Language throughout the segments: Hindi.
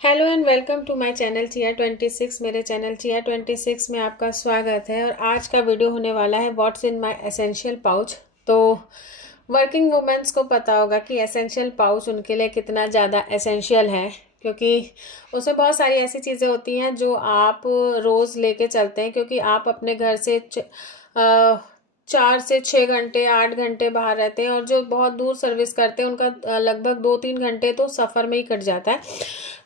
Hello and welcome to my channel चिया 26। मेरे चैनल चिया 26 में आपका स्वागत है। और आज का वीडियो होने वाला है what's in my essential pouch. तो वर्किंग वुमेन्स को पता होगा कि एसेंशियल पाउच उनके लिए कितना ज़्यादा एसेंशियल है, क्योंकि उसमें बहुत सारी ऐसी चीज़ें होती हैं जो आप रोज़ लेके चलते हैं, क्योंकि आप अपने घर से 4 से 6 घंटे 8 घंटे बाहर रहते हैं, और जो बहुत दूर सर्विस करते हैं उनका लगभग 2-3 घंटे तो सफ़र में ही कट जाता है।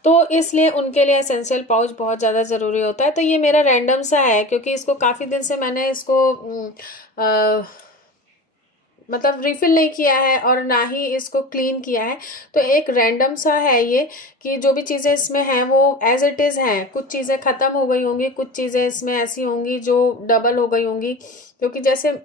तो इसलिए उनके लिए एसेंशियल पाउच बहुत ज़्यादा ज़रूरी होता है। तो ये मेरा रैंडम सा है, क्योंकि इसको काफ़ी दिन से मैंने इसको मतलब रिफ़िल नहीं किया है और ना ही इसको क्लीन किया है। तो एक रैंडम सा है ये कि जो भी चीज़ें इसमें हैं वो एज इट इज़ हैं। कुछ चीज़ें ख़त्म हो गई होंगी, कुछ चीज़ें इसमें ऐसी होंगी जो डबल हो गई होंगी, क्योंकि जैसे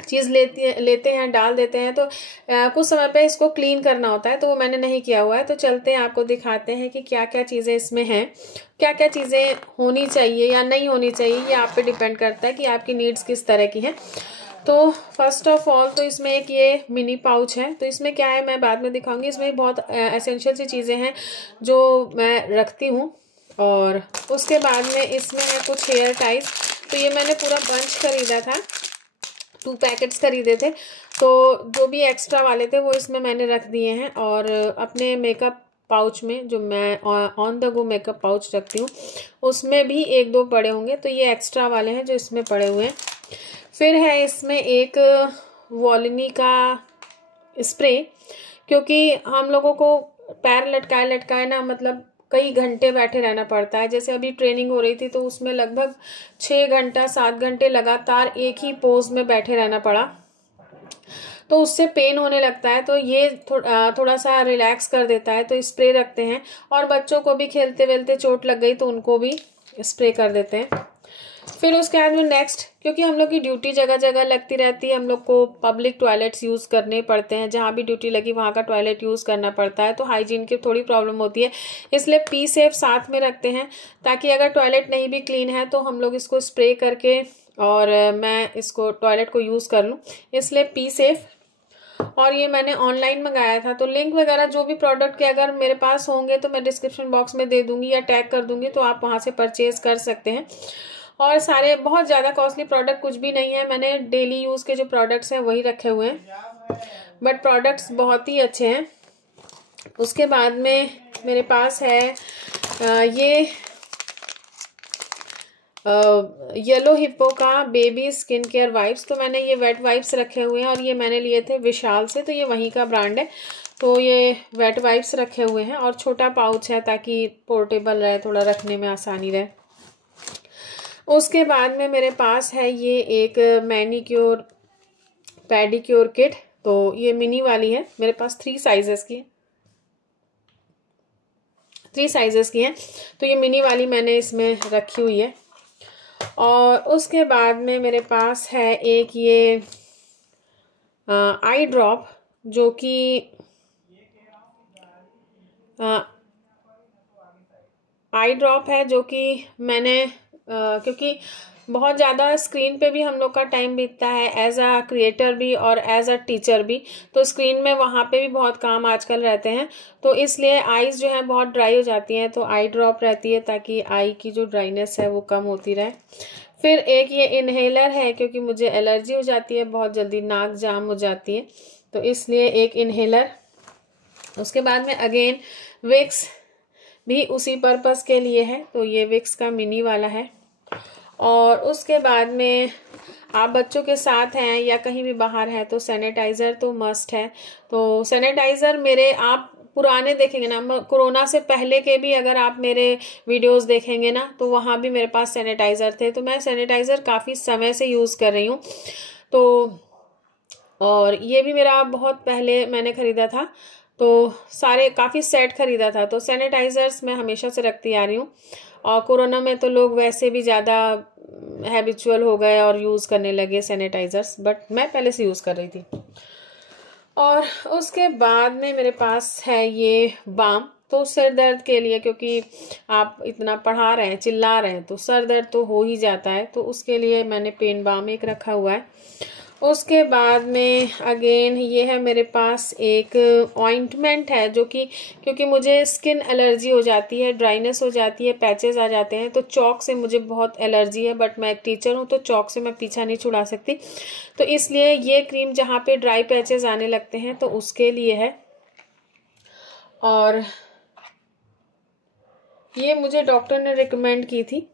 चीज़ लेते हैं डाल देते हैं तो कुछ समय पे इसको क्लीन करना होता है, तो वो मैंने नहीं किया हुआ है। तो चलते हैं, आपको दिखाते हैं कि क्या क्या चीज़ें इसमें हैं, क्या क्या चीज़ें होनी चाहिए या नहीं होनी चाहिए। ये आप पे डिपेंड करता है कि आपकी नीड्स किस तरह की हैं। तो फर्स्ट ऑफ ऑल तो इसमें एक ये मिनी पाउच है। तो इसमें क्या है मैं बाद में दिखाऊंगी। इसमें बहुत एसेंशियल सी चीज़ें हैं जो मैं रखती हूँ। और उसके बाद में इसमें है कुछ हेयर टाइज। तो ये मैंने पूरा बंच खरीदा था, 2 पैकेट्स खरीदे थे। तो जो भी एक्स्ट्रा वाले थे वो इसमें मैंने रख दिए हैं। और अपने मेकअप पाउच में, जो मैं on the go makeup pouch रखती हूँ, उसमें भी 1-2 पड़े होंगे। तो ये एक्स्ट्रा वाले हैं जो इसमें पड़े हुए हैं। फिर है इसमें एक वॉलिनी का स्प्रे, क्योंकि हम लोगों को पैर लटकाए लटकाए ना, मतलब कई घंटे बैठे रहना पड़ता है। जैसे अभी ट्रेनिंग हो रही थी तो उसमें लगभग 6 घंटा 7 घंटे लगातार एक ही पोज में बैठे रहना पड़ा, तो उससे पेन होने लगता है। तो ये थोड़ा सा रिलैक्स कर देता है, तो स्प्रे रखते हैं। और बच्चों को भी खेलते वेलते चोट लग गई तो उनको भी स्प्रे कर देते हैं। फिर उसके बाद में नेक्स्ट, क्योंकि हम लोग की ड्यूटी जगह जगह लगती रहती है, हम लोग को पब्लिक टॉयलेट्स यूज़ करने पड़ते हैं। जहाँ भी ड्यूटी लगी वहाँ का टॉयलेट यूज़ करना पड़ता है, तो हाइजीन की थोड़ी प्रॉब्लम होती है। इसलिए पी सेफ साथ में रखते हैं, ताकि अगर टॉयलेट नहीं भी क्लीन है तो हम लोग इसको स्प्रे करके और मैं इसको टॉयलेट को यूज़ कर लूँ, इसलिए पी सेफ। और ये मैंने ऑनलाइन मंगाया था। तो लिंक वगैरह जो भी प्रोडक्ट के अगर मेरे पास होंगे तो मैं डिस्क्रिप्शन बॉक्स में दे दूंगी या टैग कर दूंगी, तो आप वहाँ से परचेज कर सकते हैं। और सारे बहुत ज़्यादा कॉस्टली प्रोडक्ट कुछ भी नहीं है, मैंने डेली यूज़ के जो प्रोडक्ट्स हैं वही रखे हुए हैं, बट प्रोडक्ट्स बहुत ही अच्छे हैं। उसके बाद में मेरे पास है ये येलो हिप्पो का बेबी स्किन केयर वाइप्स। तो मैंने ये वेट वाइप्स रखे हुए हैं, और ये मैंने लिए थे विशाल से, तो ये वहीं का ब्रांड है। तो ये वेट वाइप्स रखे हुए हैं, और छोटा पाउच है ताकि पोर्टेबल रहे, थोड़ा रखने में आसानी रहे। उसके बाद में मेरे पास है ये एक मैनीक्योर पेडिक्योर किट। तो ये मिनी वाली है, मेरे पास 3 साइजेस की है, 3 साइजेस की है। तो ये मिनी वाली मैंने इसमें रखी हुई है। और उसके बाद में मेरे पास है एक ये आई ड्रॉप, जो कि आई ड्रॉप है, जो कि मैंने क्योंकि बहुत ज़्यादा स्क्रीन पे भी हम लोग का टाइम बीतता है, एज अ क्रिएटर भी और एज अ टीचर भी। तो स्क्रीन में वहाँ पे भी बहुत काम आजकल रहते हैं, तो इसलिए आईज़ जो है बहुत ड्राई हो जाती हैं। तो आई ड्रॉप रहती है ताकि आई की जो ड्राइनेस है वो कम होती रहे। फिर एक ये इन्हेलर है, क्योंकि मुझे एलर्जी हो जाती है बहुत जल्दी, नाक जाम हो जाती है, तो इसलिए एक इन्हेलर। उसके बाद में अगेन विक्स भी उसी पर्पस के लिए है, तो ये विक्स का मिनी वाला है। और उसके बाद में आप बच्चों के साथ हैं या कहीं भी बाहर हैं तो सैनिटाइज़र तो मस्ट है। तो सैनिटाइज़र मेरे आप पुराने देखेंगे ना, कोरोना से पहले के भी अगर आप मेरे वीडियोस देखेंगे ना, तो वहाँ भी मेरे पास सैनिटाइज़र थे। तो मैं सैनिटाइज़र काफ़ी समय से यूज़ कर रही हूँ। तो और ये भी मेरा बहुत पहले मैंने ख़रीदा था, तो सारे काफ़ी सेट ख़रीदा था। तो सैनिटाइज़र्स मैं हमेशा से रखती आ रही हूँ। और कोरोना में तो लोग वैसे भी ज़्यादा हैबिचुअल हो गए और यूज़ करने लगे सैनिटाइज़र्स, बट मैं पहले से यूज़ कर रही थी। और उसके बाद में मेरे पास है ये बाम, तो सिर दर्द के लिए, क्योंकि आप इतना पढ़ा रहे हैं, चिल्ला रहे हैं, तो सर दर्द तो हो ही जाता है, तो उसके लिए मैंने पेन बाम एक रखा हुआ है। उसके बाद में अगेन ये है मेरे पास एक ऑइंटमेंट है, जो कि क्योंकि मुझे स्किन एलर्जी हो जाती है, ड्राइनेस हो जाती है, पैचेस आ जाते हैं, तो चॉक से मुझे बहुत एलर्जी है। बट मैं एक टीचर हूँ तो चॉक से मैं पीछा नहीं छुड़ा सकती, तो इसलिए ये क्रीम जहाँ पे ड्राई पैचेस आने लगते हैं तो उसके लिए है। और ये मुझे डॉक्टर ने रिकमेंड की थी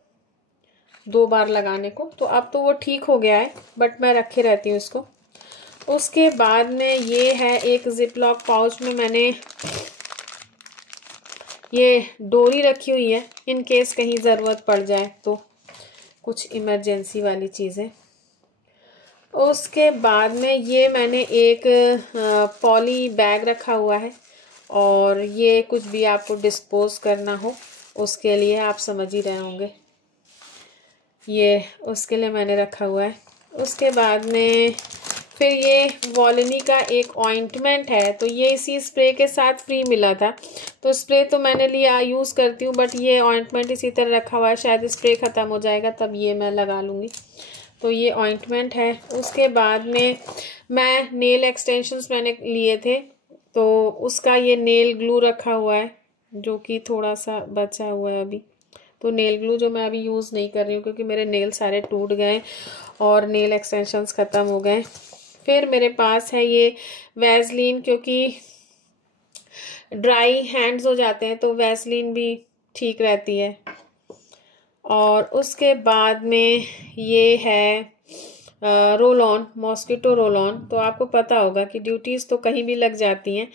2 बार लगाने को, तो अब तो वो ठीक हो गया है, बट मैं रखे रहती हूँ इसको। उसके बाद में ये है एक जिप लॉक पाउच में मैंने ये डोरी रखी हुई है, इन केस कहीं ज़रूरत पड़ जाए तो, कुछ इमरजेंसी वाली चीज़ें। उसके बाद में ये मैंने एक पॉली बैग रखा हुआ है, और ये कुछ भी आपको डिस्पोज करना हो उसके लिए, आप समझ ही रहे होंगे, ये उसके लिए मैंने रखा हुआ है। उसके बाद में फिर ये वॉलिनी का एक ऑइंटमेंट है, तो ये इसी स्प्रे के साथ फ्री मिला था, तो स्प्रे तो मैंने लिया, यूज़ करती हूँ, बट ये ऑइंटमेंट इसी तरह रखा हुआ है, शायद स्प्रे ख़त्म हो जाएगा तब ये मैं लगा लूँगी। तो ये ऑइंटमेंट है। उसके बाद में मैं नेल एक्सटेंशंस मैंने लिए थे, तो उसका ये नेल ग्लू रखा हुआ है, जो कि थोड़ा सा बचा हुआ है अभी, तो नेल ग्लू जो मैं अभी यूज़ नहीं कर रही हूँ क्योंकि मेरे नेल सारे टूट गए और नेल एक्सटेंशंस ख़त्म हो गए। फिर मेरे पास है ये वैसलीन, क्योंकि ड्राई हैंड्स हो जाते हैं तो वैसलीन भी ठीक रहती है। और उसके बाद में ये है roll on, mosquito roll on. तो आपको पता होगा कि ड्यूटीज़ तो कहीं भी लग जाती हैं,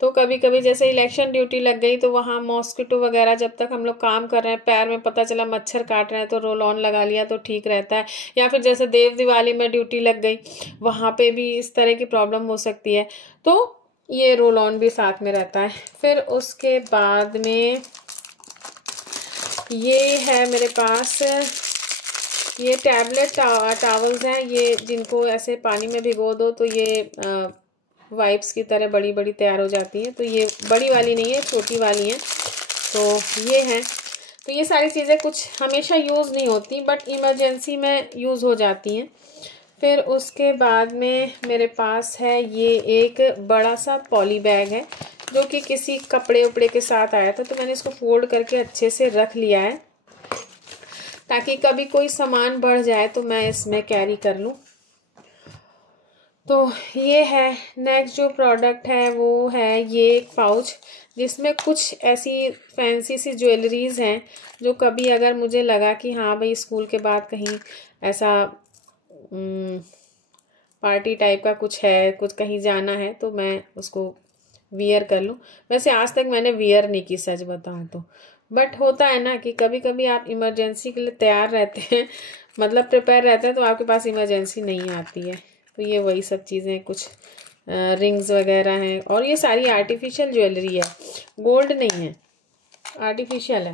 तो कभी कभी जैसे इलेक्शन ड्यूटी लग गई तो वहाँ मॉस्किटो वगैरह, जब तक हम लोग काम कर रहे हैं पैर में पता चला मच्छर काट रहे हैं तो रोल ऑन लगा लिया तो ठीक रहता है। या फिर जैसे देव दिवाली में ड्यूटी लग गई, वहाँ पे भी इस तरह की प्रॉब्लम हो सकती है, तो ये रोल ऑन भी साथ में रहता है। फिर उसके बाद में ये है मेरे पास ये टैबलेट टावल्स हैं, ये जिनको ऐसे पानी में भिगो दो तो ये वाइप्स की तरह बड़ी बड़ी तैयार हो जाती हैं। तो ये बड़ी वाली नहीं है, छोटी वाली हैं, तो ये हैं। तो ये सारी चीज़ें कुछ हमेशा यूज़ नहीं होती, बट इमरजेंसी में यूज़ हो जाती हैं। फिर उसके बाद में मेरे पास है ये एक बड़ा सा पॉली बैग है, जो कि किसी कपड़े उपड़े के साथ आया था, तो मैंने इसको फोल्ड करके अच्छे से रख लिया है ताकि कभी कोई सामान बढ़ जाए तो मैं इसमें कैरी कर लूँ। तो ये है। नेक्स्ट जो प्रोडक्ट है वो है ये एक पाउच, जिसमें कुछ ऐसी फैंसी सी ज्वेलरीज़ हैं, जो कभी अगर मुझे लगा कि हाँ भाई स्कूल के बाद कहीं ऐसा पार्टी टाइप का कुछ है, कुछ कहीं जाना है, तो मैं उसको वियर कर लूँ। वैसे आज तक मैंने वियर नहीं की, सच बताऊँ तो, बट होता है ना कि कभी कभी आप इमरजेंसी के लिए तैयार रहते हैं, मतलब प्रिपेयर रहते हैं, तो आपके पास इमरजेंसी नहीं आती है। तो ये वही सब चीज़ें, कुछ रिंग्स वगैरह हैं, और ये सारी आर्टिफिशियल ज्वेलरी है, गोल्ड नहीं है, आर्टिफिशियल है।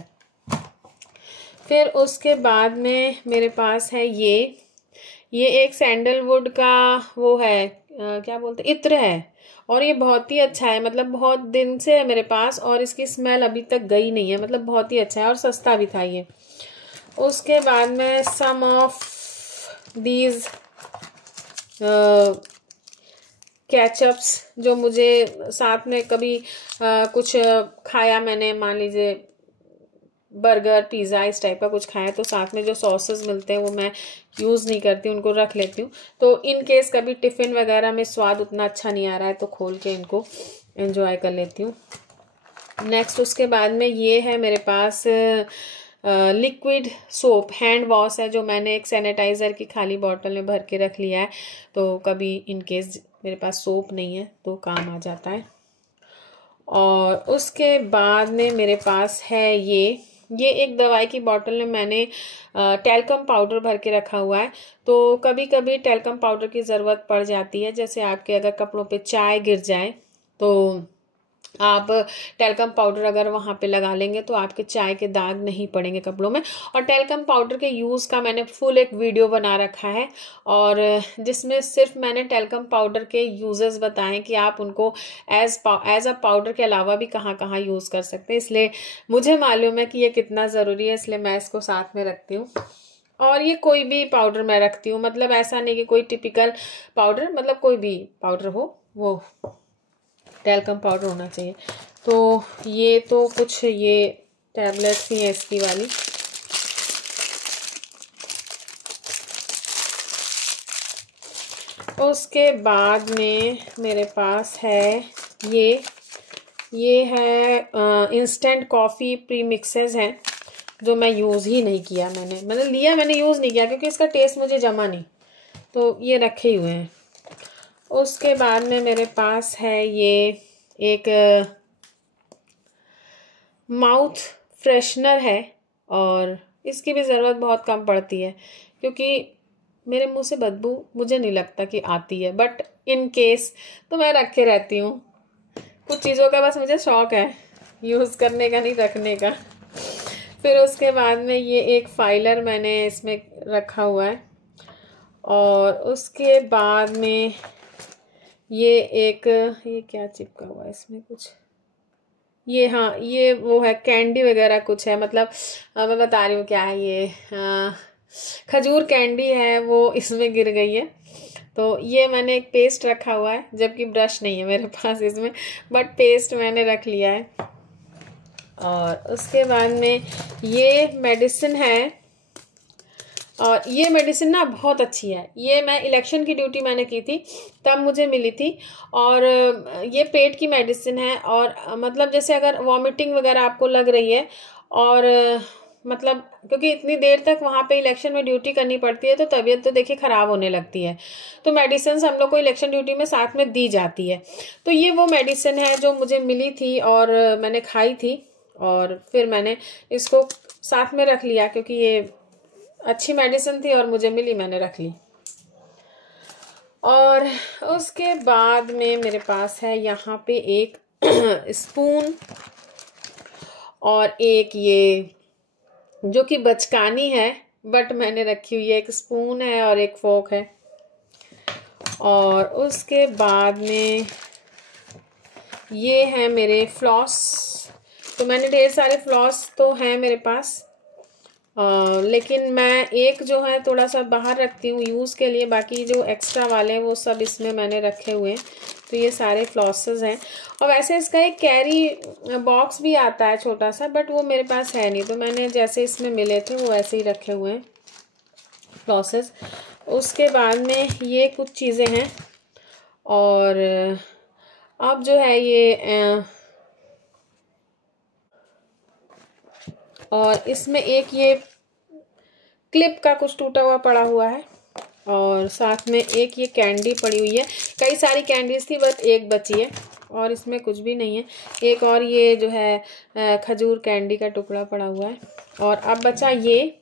फिर उसके बाद में मेरे पास है ये एक सैंडलवुड का वो है, क्या बोलते हैं, इत्र है, और ये बहुत ही अच्छा है, मतलब बहुत दिन से है मेरे पास और इसकी स्मेल अभी तक गई नहीं है, मतलब बहुत ही अच्छा है और सस्ता भी था ये। उसके बाद में सम ऑफ दीज कैचअप्स, जो मुझे साथ में कभी कुछ खाया मैंने, मान लीजिए बर्गर पिज़्ज़ा इस टाइप का कुछ खाया, तो साथ में जो सॉसेस मिलते हैं वो मैं यूज़ नहीं करती, उनको रख लेती हूँ। तो इन केस कभी टिफ़िन वगैरह में स्वाद उतना अच्छा नहीं आ रहा है तो खोल के इनको एंजॉय कर लेती हूँ। नेक्स्ट उसके बाद में ये है मेरे पास लिक्विड सोप, हैंड वॉश है, जो मैंने एक सैनिटाइज़र की खाली बॉटल में भर के रख लिया है, तो कभी इन केस मेरे पास सोप नहीं है तो काम आ जाता है। और उसके बाद में मेरे पास है ये एक दवाई की बोतल में मैंने टैल्कम पाउडर भर के रखा हुआ है, तो कभी कभी टैल्कम पाउडर की ज़रूरत पड़ जाती है। जैसे आपके अगर कपड़ों पे चाय गिर जाए तो आप टैल्कम पाउडर अगर वहाँ पे लगा लेंगे तो आपके चाय के दाग नहीं पड़ेंगे कपड़ों में। और टैल्कम पाउडर के यूज़ का मैंने फुल एक वीडियो बना रखा है, और जिसमें सिर्फ मैंने टैल्कम पाउडर के यूजेस बताएं कि आप उनको एज अ पाउडर के अलावा भी कहाँ कहाँ यूज़ कर सकते हैं। इसलिए मुझे मालूम है कि ये कितना ज़रूरी है, इसलिए मैं इसको साथ में रखती हूँ। और ये कोई भी पाउडर मैं रखती हूँ, मतलब ऐसा नहीं कि कोई टिपिकल पाउडर, मतलब कोई भी पाउडर हो, वो टैल्कम पाउडर होना चाहिए। तो ये तो कुछ ये टैबलेट्स ही हैं इसकी वाली। उसके बाद में मेरे पास है ये है इंस्टेंट कॉफ़ी प्री मिक्सेस हैं, जो मैं यूज़ ही नहीं किया। मैंने लिया, मैंने यूज़ नहीं किया क्योंकि इसका टेस्ट मुझे जमा नहीं, तो ये रखे ही हुए हैं। उसके बाद में मेरे पास है ये एक माउथ फ्रेशनर है, और इसकी भी ज़रूरत बहुत कम पड़ती है क्योंकि मेरे मुंह से बदबू मुझे नहीं लगता कि आती है, बट इन केस तो मैं रखे रहती हूँ। कुछ चीज़ों का बस मुझे शौक है, यूज़ करने का नहीं, रखने का। फिर उसके बाद में ये एक फाइलर मैंने इसमें रखा हुआ है, और उसके बाद में ये क्या चिपका हुआ है इसमें कुछ, ये हाँ ये वो है कैंडी वगैरह कुछ है, मतलब मैं बता रही हूँ क्या है ये, खजूर कैंडी है, वो इसमें गिर गई है। तो ये मैंने एक पेस्ट रखा हुआ है, जबकि ब्रश नहीं है मेरे पास इसमें, बट पेस्ट मैंने रख लिया है। और उसके बाद में ये मेडिसिन है, और ये मेडिसिन ना बहुत अच्छी है। ये मैं इलेक्शन की ड्यूटी मैंने की थी तब मुझे मिली थी, और ये पेट की मेडिसिन है। और मतलब जैसे अगर वॉमिटिंग वगैरह आपको लग रही है, और मतलब क्योंकि इतनी देर तक वहाँ पे इलेक्शन में ड्यूटी करनी पड़ती है, तो तबीयत तो देखिए ख़राब होने लगती है, तो मेडिसिन हम लोग को इलेक्शन ड्यूटी में साथ में दी जाती है। तो ये वो मेडिसिन है जो मुझे मिली थी और मैंने खाई थी, और फिर मैंने इसको साथ में रख लिया क्योंकि ये अच्छी मेडिसिन थी और मुझे मिली, मैंने रख ली। और उसके बाद में मेरे पास है यहाँ पे एक स्पून, और एक ये जो कि बचकानी है, बट मैंने रखी हुई है, एक स्पून है और एक फोक है। और उसके बाद में ये है मेरे फ्लॉस। तो मैंने ढेर सारे फ्लॉस तो हैं मेरे पास, लेकिन मैं एक जो है थोड़ा सा बाहर रखती हूँ यूज़ के लिए, बाकी जो एक्स्ट्रा वाले हैं वो सब इसमें मैंने रखे हुए हैं। तो ये सारे फ्लॉसेस हैं। और वैसे इसका एक कैरी बॉक्स भी आता है छोटा सा, बट वो मेरे पास है नहीं, तो मैंने जैसे इसमें मिले थे वो ऐसे ही रखे हुए हैं फ्लॉसेस। उसके बाद में ये कुछ चीज़ें हैं, और अब जो है ये और इसमें एक ये क्लिप का कुछ टूटा हुआ पड़ा हुआ है, और साथ में एक ये कैंडी पड़ी हुई है। कई सारी कैंडीज थी, बस एक बची है, और इसमें कुछ भी नहीं है। एक और ये जो है खजूर कैंडी का टुकड़ा पड़ा हुआ है। और अब बचा ये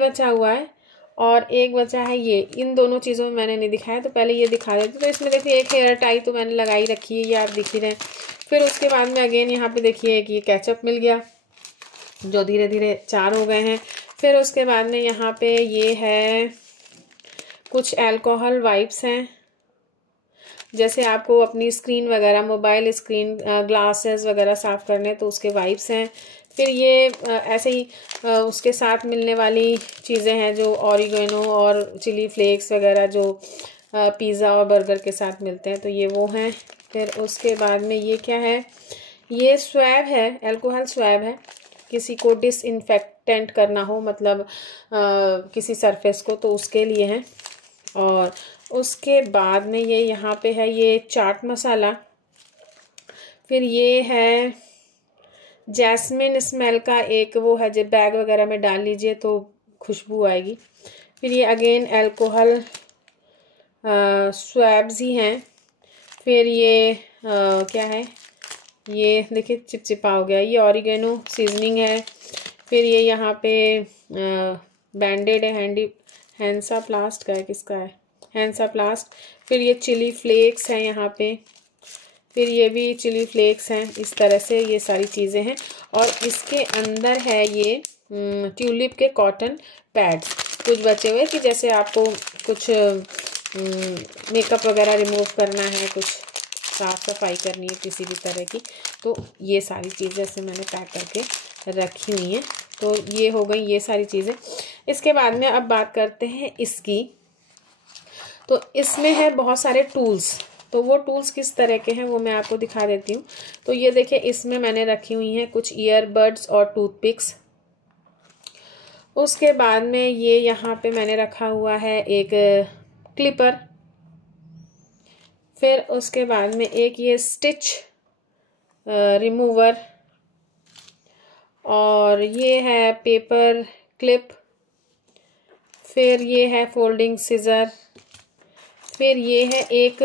बचा हुआ है, और एक बचा है ये। इन दोनों चीज़ों में मैंने नहीं दिखाया, तो पहले ये दिखा देती। तो इसमें देखिए एक हेयर टाई तो मैंने लगाई रखी है, ये आप दिख ही रहे हैं। फिर उसके बाद में अगेन यहाँ पे देखिए कि ये केचप मिल गया, जो धीरे धीरे 4 हो गए हैं। फिर उसके बाद में यहाँ पे ये है कुछ अल्कोहल वाइप्स हैं, जैसे आपको अपनी स्क्रीन वगैरह, मोबाइल स्क्रीन ग्लासेस वगैरह साफ़ करने, तो उसके वाइप्स हैं। फिर ये ऐसे ही उसके साथ मिलने वाली चीज़ें हैं, जो ऑरिगेनो और चिली फ्लेक्स वगैरह जो पिज़्ज़ा और बर्गर के साथ मिलते हैं, तो ये वो हैं। फिर उसके बाद में ये क्या है, ये स्वैब है, अल्कोहल स्वैब है। किसी को डिसइंफेक्टेंट करना हो, मतलब किसी सरफेस को, तो उसके लिए है। और उसके बाद में ये यहाँ पे है ये चाट मसाला। फिर ये है जैस्मिन स्मेल का एक वो है, जो बैग वगैरह में डाल लीजिए तो खुशबू आएगी। फिर ये अगेन अल्कोहल स्वैब्स ही हैं। फिर ये क्या है, ये देखिए चिपचिपा हो गया, ये ऑरिगेनो सीजनिंग है। फिर ये यहाँ पे बैंडेड है, हैंसाप्लास्ट का है, किसका है, हैंसाप्लास्ट। फिर ये चिली फ्लेक्स हैं यहाँ पे, फिर ये भी चिली फ्लेक्स हैं। इस तरह से ये सारी चीज़ें हैं। और इसके अंदर है ये ट्यूलिप के कॉटन पैड्स कुछ बचे हुए, कि जैसे आपको कुछ मेकअप वगैरह रिमूव करना है, कुछ साफ़ सफाई करनी है किसी भी तरह की, तो ये सारी चीज़ें ऐसे मैंने पैक करके रखी हुई हैं। तो ये हो गई ये सारी चीज़ें। इसके बाद में अब बात करते हैं इसकी। तो इसमें है बहुत सारे टूल्स, तो वो टूल्स किस तरह के हैं वो मैं आपको दिखा देती हूँ। तो ये देखिए, इसमें मैंने रखी हुई हैं कुछ ईयरबड्स और टूथपिक्स। उसके बाद में ये यहाँ पे मैंने रखा हुआ है एक क्लिपर। फिर उसके बाद में एक ये स्टिच रिमूवर, और ये है पेपर क्लिप। फिर ये है फोल्डिंग सीज़र। फिर ये है एक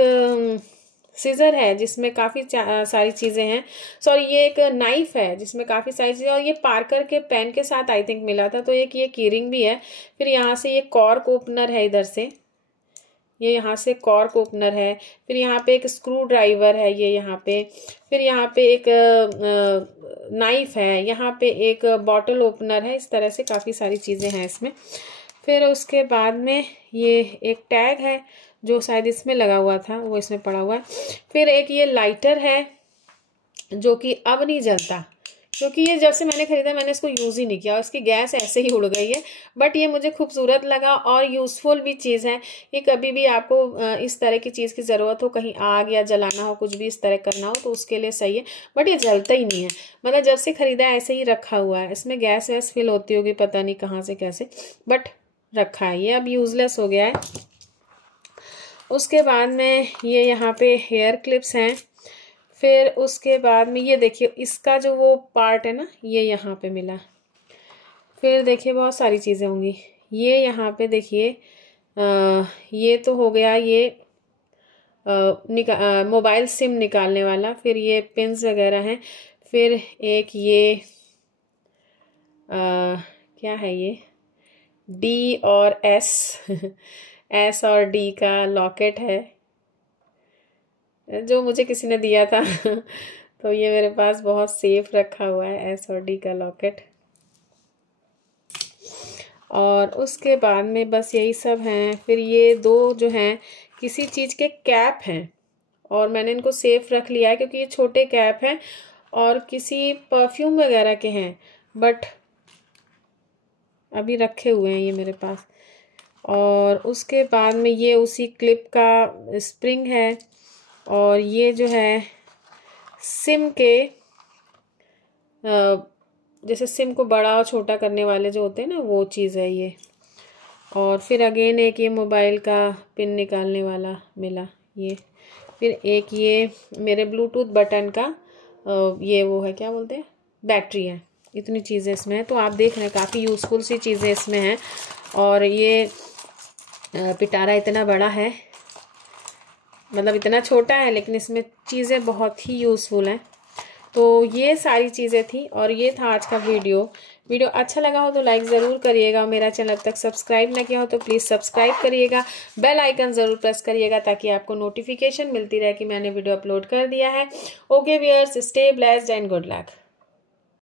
सीज़र है जिसमें काफ़ी सारी चीज़ें हैं। सॉरी, ये एक नाइफ़ है जिसमें काफ़ी सारी चीज़ें, और ये पार्कर के पेन के साथ आई थिंक मिला था। तो एक ये कीरिंग भी है। फिर यहाँ से ये कॉर्क ओपनर है, इधर से ये यहाँ से कॉर्क ओपनर है। फिर यहाँ पे एक स्क्रू ड्राइवर है ये यहाँ पे। फिर यहाँ पे एक नाइफ़ है, यहाँ पे एक बॉटल ओपनर है। इस तरह से काफ़ी सारी चीज़ें हैं इसमें। फिर उसके बाद में ये एक टैग है जो शायद इसमें लगा हुआ था, वो इसमें पड़ा हुआ है। फिर एक ये लाइटर है जो कि अब नहीं जलता, क्योंकि ये जब से मैंने ख़रीदा मैंने इसको यूज़ ही नहीं किया, उसकी गैस ऐसे ही उड़ गई है। बट ये मुझे खूबसूरत लगा और यूज़फुल भी चीज़ है। ये कभी भी आपको इस तरह की चीज़ की ज़रूरत हो, कहीं आग या जलाना हो, कुछ भी इस तरह करना हो, तो उसके लिए सही है। बट ये जलता ही नहीं है, मतलब जब से ख़रीदा ऐसे ही रखा हुआ है। इसमें गैस वैस फिल होती होगी, पता नहीं कहाँ से कैसे, बट रखा है। ये अब यूज़लेस हो गया है। उसके बाद में ये यहाँ पे हेयर क्लिप्स हैं। फिर उसके बाद में ये देखिए, इसका जो वो पार्ट है ना, ये यहाँ पे मिला। फिर देखिए बहुत सारी चीज़ें होंगी। ये यहाँ पे देखिए, ये तो हो गया ये मोबाइल सिम निकालने वाला। फिर ये पिन्स वगैरह हैं। फिर एक ये क्या है, ये डी और एस एस और डी का लॉकेट है जो मुझे किसी ने दिया था तो ये मेरे पास बहुत सेफ रखा हुआ है, एस और डी का लॉकेट। और उसके बाद में बस यही सब हैं। फिर ये दो जो हैं किसी चीज़ के कैप हैं, और मैंने इनको सेफ रख लिया है क्योंकि ये छोटे कैप हैं और किसी परफ्यूम वगैरह के हैं, बट अभी रखे हुए हैं ये मेरे पास। और उसके बाद में ये उसी क्लिप का स्प्रिंग है, और ये जो है सिम के जैसे सिम को बड़ा और छोटा करने वाले जो होते हैं ना, वो चीज़ है ये। और फिर अगेन एक ये मोबाइल का पिन निकालने वाला मिला ये। फिर एक ये मेरे ब्लूटूथ बटन का ये वो है, क्या बोलते हैं, बैटरी है। इतनी चीज़ें इसमें हैं। तो आप देख रहे हैं काफ़ी यूज़फुल सी चीज़ें इसमें हैं। और ये पिटारा इतना बड़ा है, मतलब इतना छोटा है, लेकिन इसमें चीज़ें बहुत ही यूज़फुल हैं। तो ये सारी चीज़ें थी और ये था आज का वीडियो अच्छा लगा हो तो लाइक ज़रूर करिएगा। मेरा चैनल अब तक सब्सक्राइब ना किया हो तो प्लीज़ सब्सक्राइब करिएगा। बेल आइकन ज़रूर प्रेस करिएगा ताकि आपको नोटिफिकेशन मिलती रहे कि मैंने वीडियो अपलोड कर दिया है। Okay viewers, stay blessed and good luck.